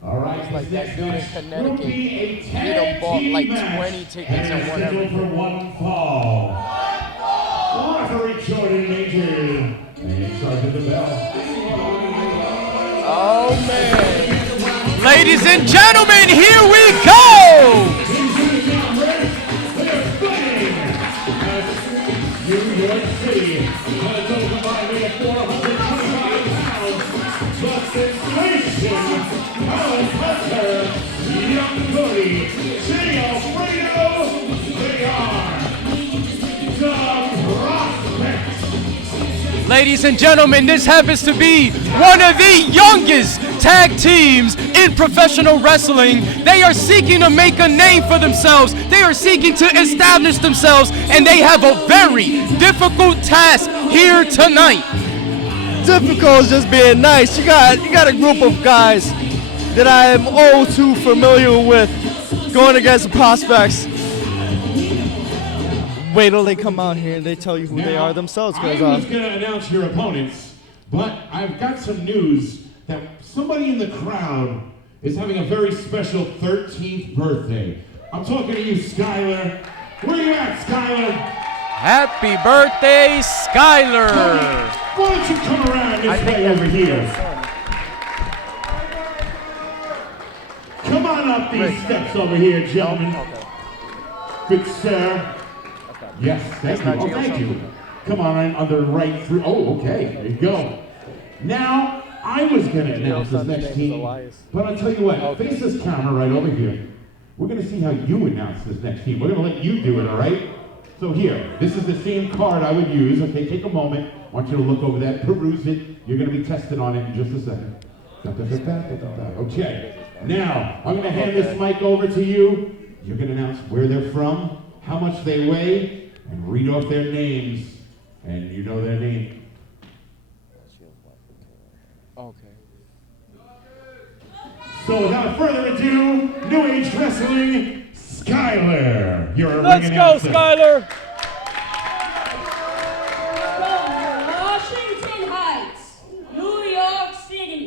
All right, It's like that dude in will Connecticut. be a He done bought tag like team match. 20 tickets and won Scheduled for everything. one fall. Referee Jordan Major. And in charge of the bell. Oh man. Ladies and gentlemen, here we go! New York City has over by me at 425 pounds. The sensation, Alfredo, young Jhonny, Jayy Alfredo, they are the Prospectz. Ladies and gentlemen, this happens to be one of the youngest tag teams in professional wrestling. They are seeking to make a name for themselves. They are seeking to establish themselves, and they have a very difficult task here tonight. Difficult is just being nice. You got a group of guys that I am all too familiar with going against the Prospectz. Wait till they come out here and they tell you who they are themselves. I was going to announce your opponents, but I've got some news that somebody in the crowd is having a very special 13th birthday. I'm talking to you, Skylar. Where you at, Skylar? Happy birthday, Skylar! Why don't you come around this way over here? Come on up these steps over here, gentlemen. Good sir. Yes, thank you. Oh, thank you. Come on the right through. Oh, okay. There you go. Now, I was going to announce this next team, but I'll tell you what. Face this camera right over here. We're going to see how you announce this next team. We're going to let you do it, all right? So here, this is the same card I would use. Okay, take a moment. I want you to look over that, peruse it. You're going to be tested on it in just a second. Okay. Now, I'm going to hand this mic over to you. You're going to announce where they're from, how much they weigh, and read off their names. And you know their name. Okay. So without further ado, New Age Wrestling, Skylar. You're a Let's ring go, announcer. Skylar! From Washington Heights, New York City,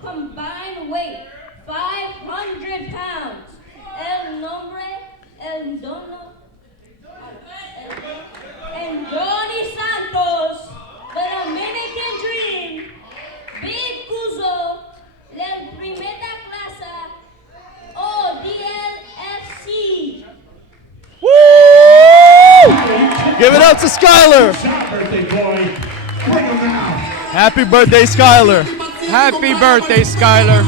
combined weight 500 pounds. El nombre, el dono, and Jhonny Santos, the Dominican Dream, Big Cuzzo, la primera clase, ODIFC. Woo! Give it up to Skylar! Birthday boy. Bring him out. Happy birthday, Skylar! Happy birthday, Skylar.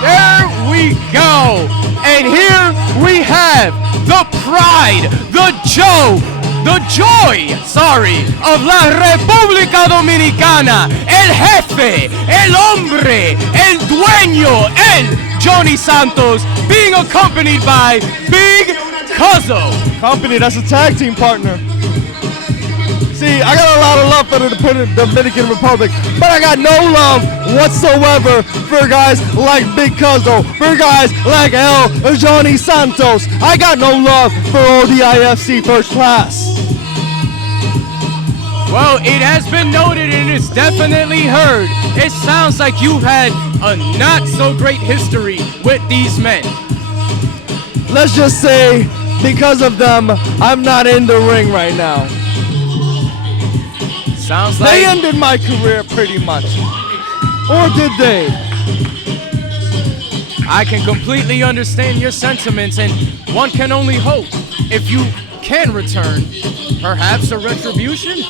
There we go. And here we have the pride, the joy, of la República Dominicana, el jefe, el hombre, el dueño, el Jhonny Santos, being accompanied by Big Cuzzo. Company, that's a tag team partner. See, I got a lot of love for the Dominican Republic, but I got no love whatsoever for guys like Big Cuzzo, for guys like Jhonny Santos. I got no love for ODIFC First Class. Well, it has been noted and it's definitely heard. It sounds like you've had a not so great history with these men. Let's just say, because of them, I'm not in the ring right now. Sounds like They ended my career pretty much. Or did they? I can completely understand your sentiments, and one can only hope, if you can return, perhaps a retribution?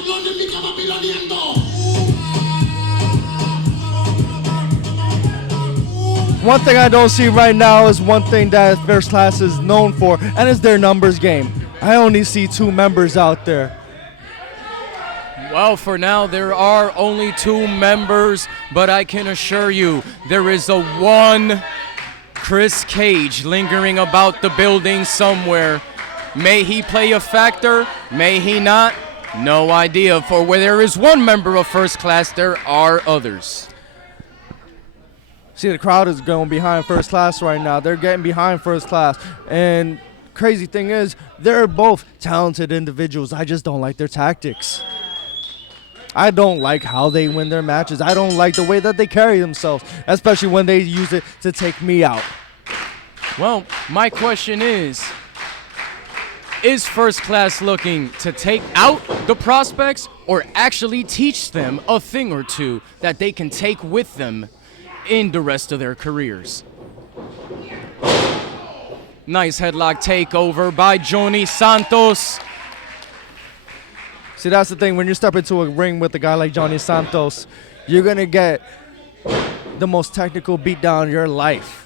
One thing I don't see right now is one thing that First Class is known for, and it's their numbers game. I only see 2 members out there. Well, for now, there are only 2 members, but I can assure you, there is a one Chris Cage lingering about the building somewhere. May he play a factor? May he not? No idea. For where there is one member of First Class, there are others. See, the crowd is going behind First Class right now. They're getting behind First Class. And crazy thing is, they're both talented individuals. I just don't like their tactics. I don't like how they win their matches. I don't like the way that they carry themselves, especially when they use it to take me out. Well, my question is First Class looking to take out the Prospectz or actually teach them a thing or two that they can take with them in the rest of their careers? Nice headlock takeover by Jhonny Santos. See, that's the thing. When you step into a ring with a guy like Jhonny Santos, you're going to get the most technical beatdown of your life.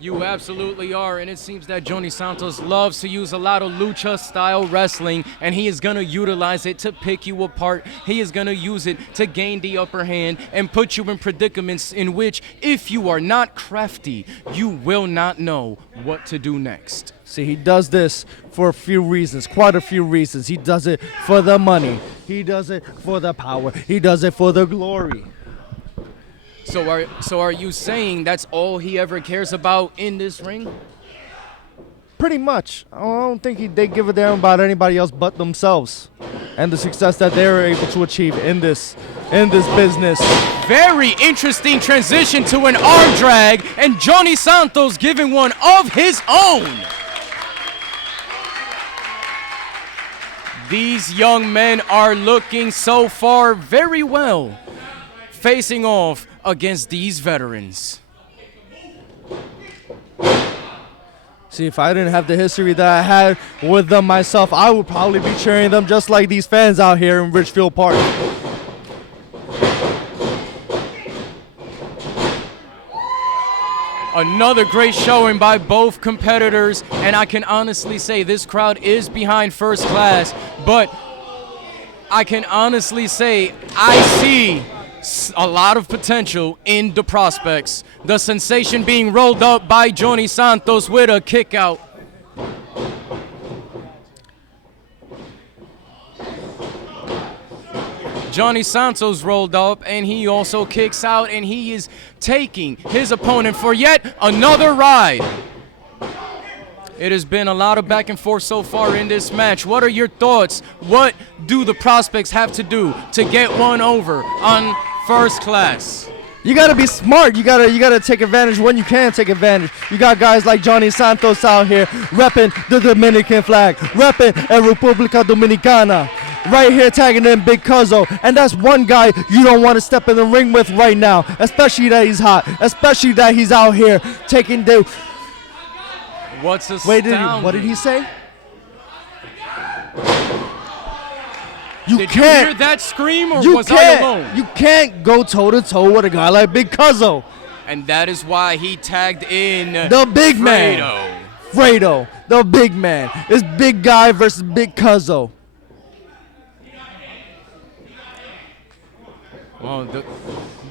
You absolutely are, and it seems that Jhonny Santos loves to use a lot of lucha-style wrestling, and he is going to utilize it to pick you apart. He is going to use it to gain the upper hand and put you in predicaments in which, if you are not crafty, you will not know what to do next. See, he does this for a few reasons, quite a few reasons. He does it for the money. He does it for the power. He does it for the glory. So are you saying that's all he ever cares about in this ring? Pretty much. I don't think they give a damn about anybody else but themselves and the success that they're able to achieve in this business. Very interesting transition to an arm drag, and Jhonny Santos giving one of his own. These young men are looking so far very well, facing off against these veterans. See, if I didn't have the history that I had with them myself, I would probably be cheering them just like these fans out here in Richfield Park. Another great showing by both competitors, and I can honestly say this crowd is behind First Class, but I can honestly say I see a lot of potential in the Prospectz. The sensation being rolled up by Jhonny Santos with a kick out. Jhonny Santos rolled up, and he also kicks out, and he is taking his opponent for yet another ride. It has been a lot of back and forth so far in this match. What are your thoughts? What do the Prospectz have to do to get one over on First Class? You gotta be smart. You gotta take advantage when you can take advantage. You got guys like Jhonny Santos out here repping the Dominican flag, repping a República Dominicana. Right here tagging in Big Cuzzo, and that's one guy you don't want to step in the ring with right now, especially that he's hot, especially that he's out here taking the... What's astounding? What did he say? Did you hear that scream, or was I alone? You can't go toe-to-toe with a guy like Big Cuzzo. And that is why he tagged in the big man. Fredo, the big man. It's big guy versus Big Cuzzo. Well,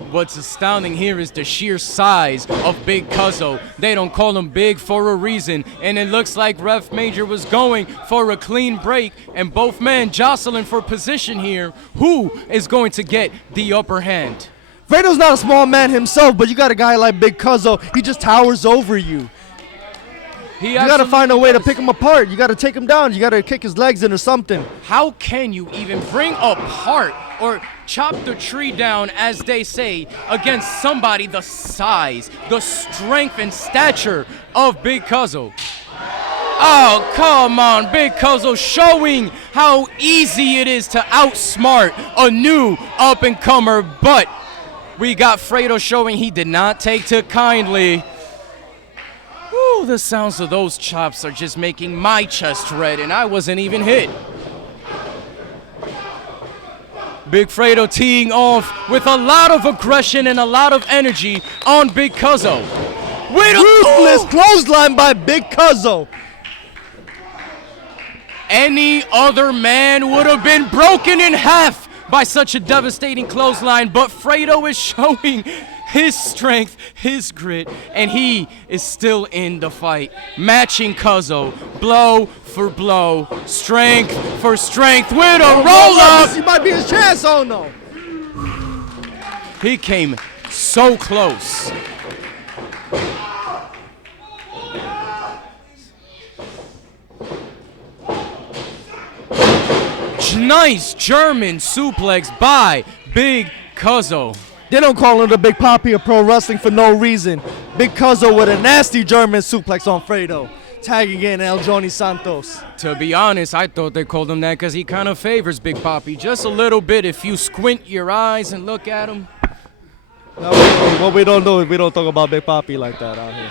what's astounding here is the sheer size of Big Cuzzo. They don't call him big for a reason, and it looks like Ref Major was going for a clean break, and both men jostling for position here. Who is going to get the upper hand? Fredo's not a small man himself, but you got a guy like Big Cuzzo. He just towers over you. You got to find a way to pick him apart. You got to take him down. You got to kick his legs in or something. How can you even bring apart or chop the tree down, as they say, against somebody the size, the strength and stature of Big Cuzzo? Oh, come on, Big Cuzzo showing how easy it is to outsmart a new up-and-comer, but we got Fredo showing he did not take to kindly. Woo, the sounds of those chops are just making my chest red, and I wasn't even hit. Big Fredo teeing off with a lot of aggression and a lot of energy on Big Cuzzo. Ruthless clothesline by Big Cuzzo. Any other man would have been broken in half by such a devastating clothesline, but Fredo is showing his strength, his grit, and he is still in the fight, matching Cuzzo, blow for blow, strength for strength, with a roll-up. This might be his chance, oh no. He came so close. Nice German suplex by Big Cuzzo. They don't call him the Big Papi of pro wrestling for no reason. Big Cuzzo with a nasty German suplex on Alfredo, tagging in Jhonny Santos. To be honest, I thought they called him that because he kind of favors Big Papi just a little bit if you squint your eyes and look at him. No, what we don't do is we don't talk about Big Papi like that out here.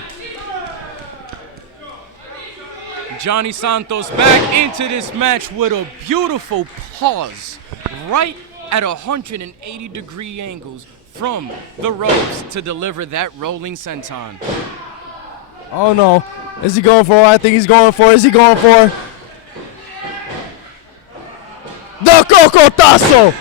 Jhonny Santos back into this match with a beautiful pause right at 180-degree angles from the ropes to deliver that rolling senton. Oh no, is he going for it? I think he's going for it. Is he going for the Cocotazo?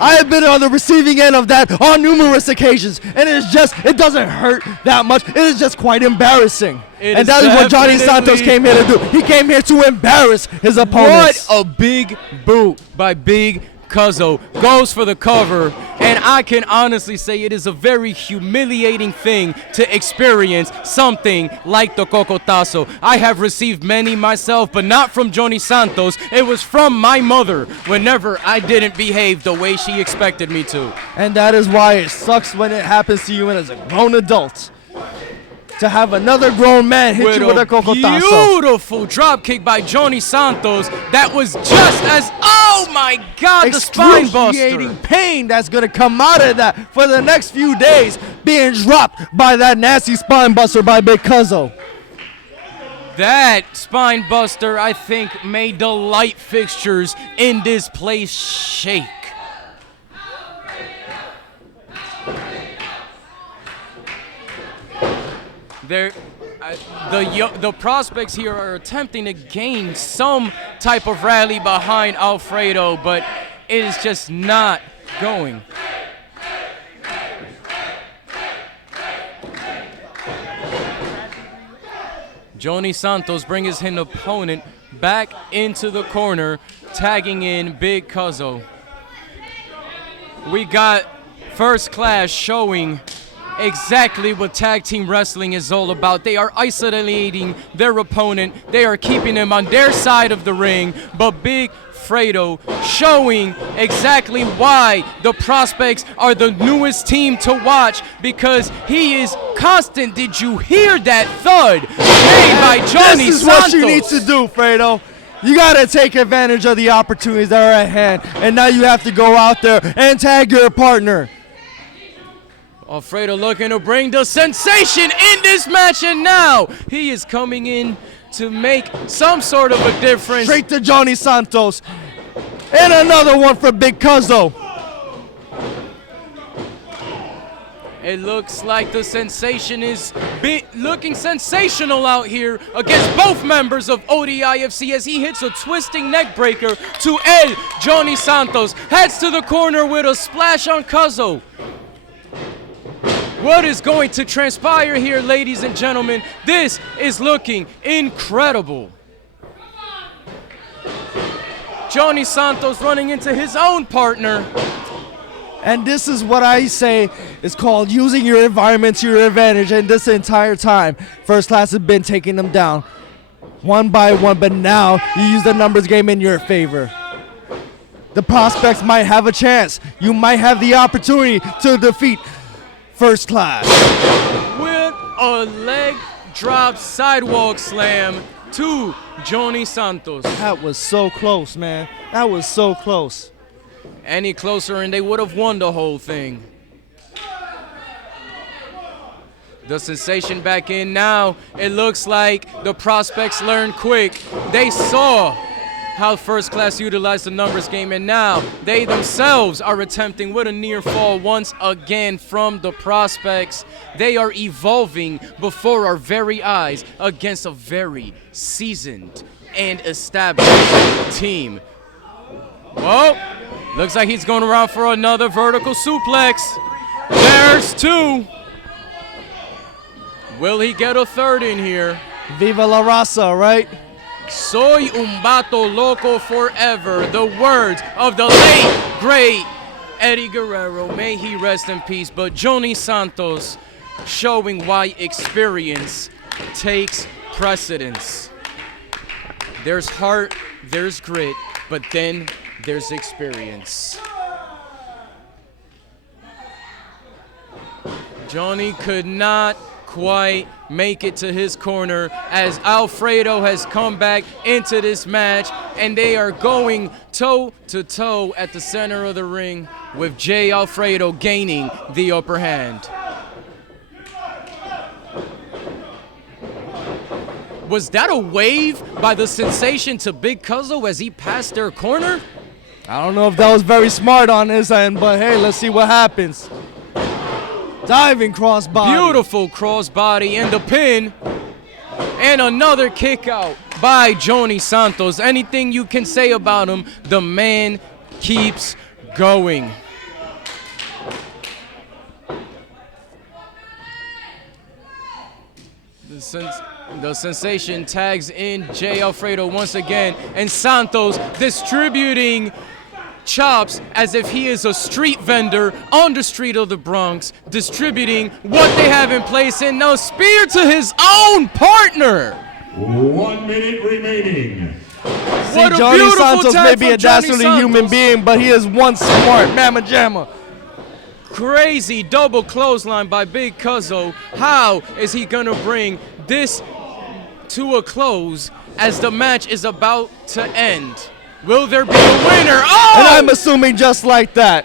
I have been on the receiving end of that on numerous occasions, and it doesn't hurt that much. It is just quite embarrassing. And that is what Jhonny Santos came here to do. He came here to embarrass his opponents. What a big boot by Big Cuzzo. Goes for the cover, and I can honestly say it is a very humiliating thing to experience something like the Cocotazo. I have received many myself, but not from Jhonny Santos. It was from my mother whenever I didn't behave the way she expected me to. And that is why it sucks when it happens to you as a grown adult. To have another grown man hit you with a Cocotazo. Beautiful drop kick by Jhonny Santos. That was just as, oh my God, the spine excruciating buster. pain that's going to come out of that for the next few days, being dropped by that nasty spine buster by Big Cuzzo. That spine buster, I think, made the light fixtures in this place shake. The Prospectz here are attempting to gain some type of rally behind Alfredo, but it is just not going. Jhonny Santos brings his opponent back into the corner, tagging in Big Cuzzo. We got First Class showing exactly what tag team wrestling is all about. They are isolating their opponent. They are keeping him on their side of the ring. But Big Fredo showing exactly why the Prospectz are the newest team to watch, because he is constant. Did you hear that thud made by Jhonny Santos? This is what you need to do, Fredo. You got to take advantage of the opportunities that are at hand. And now you have to go out there and tag your partner. Alfredo looking to bring the sensation in this match, and now he is coming in to make some sort of a difference. Straight to Jhonny Santos. And another one for Big Cuzzo. It looks like the sensation is looking sensational out here against both members of ODIFC as he hits a twisting neck breaker to Jhonny Santos. Heads to the corner with a splash on Cuzzo. What is going to transpire here, ladies and gentlemen? This is looking incredible. Jhonny Santos running into his own partner. And this is what I say is called using your environment to your advantage. And this entire time, First Class has been taking them down one by one, but now you use the numbers game in your favor. The Prospectz might have a chance. You might have the opportunity to defeat First Class. With a leg drop sidewalk slam to Jhonny Santos. That was so close, man. That was so close. Any closer and they would have won the whole thing. The sensation back in now. It looks like the Prospectz learned quick. They saw how First Class utilized the numbers game, and now they themselves are attempting with a near fall once again from the Prospectz. They are evolving before our very eyes against a very seasoned and established team. Well, looks like he's going around for another vertical suplex. There's two. Will he get a third in here? Viva la raza, right? Soy un vato loco forever. The words of the late, great Eddie Guerrero. May he rest in peace. But Jhonny Santos showing why experience takes precedence. There's heart, there's grit, but then there's experience. Jhonny could not quite make it to his corner as Alfredo has come back into this match, and they are going toe-to-toe at the center of the ring with Jayy Alfredo gaining the upper hand. Was that a wave by the Sensation to Big Cuzzo as he passed their corner? I don't know if that was very smart on his end, but hey, let's see what happens. Diving crossbody. Beautiful crossbody and the pin. And another kick out by Jhonny Santos. Anything you can say about him, the man keeps going. The Sensation tags in Jayy Alfredo once again, and Santos distributing chops as if he is a street vendor on the street of the Bronx, distributing what they have in place, and now spear to his own partner. 1 minute remaining. What a Jhonny beautiful Santos tag may be from a dastardly Jhonny human Santos. being, but he is one smart mamma jamma. Crazy double clothesline by Big Cuzzo. How is he gonna bring this to a close as the match is about to end? Will there be a winner? Oh! And I'm assuming just like that,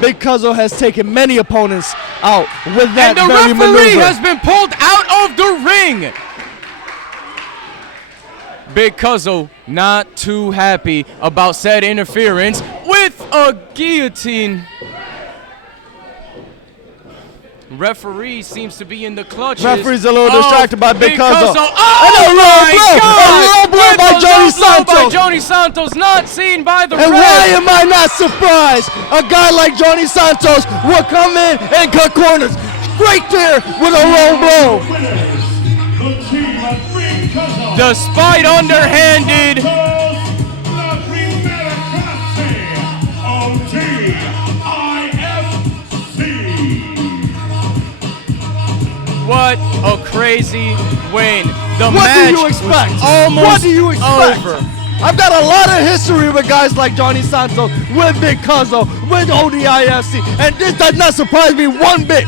Big Cuzzo has taken many opponents out with that and the very referee maneuver. has been pulled out of the ring. Big Cuzzo not too happy about said interference with a guillotine. Referee seems to be in the clutches. Referee's a little distracted by Big Cuzzo. Oh, And a low my blow! God! A low blow With by a Jhonny low blow by Santos. Jhonny Santos, not seen by the And ref. why am I not surprised? A guy like Jhonny Santos will come in and cut corners right there with a low blow. Winners, the team of Big Cuzzo. Despite underhanded, La primera clase, ODIFC. what a crazy win. The What match do you expect? was almost What do you expect? over. I've got a lot of history with guys like Jhonny Santos, with Big Cuzzo, with ODIFC, and this does not surprise me one bit.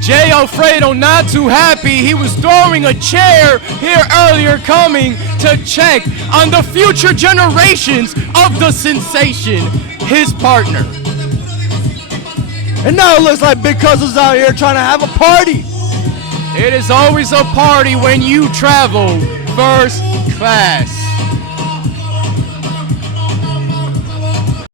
Jayy Alfredo not too happy. He was throwing a chair here earlier, coming to check on the future generations of the Sensation, his partner. And now it looks like Big Cuzzo's out here trying to have a party. It is always a party when you travel first class.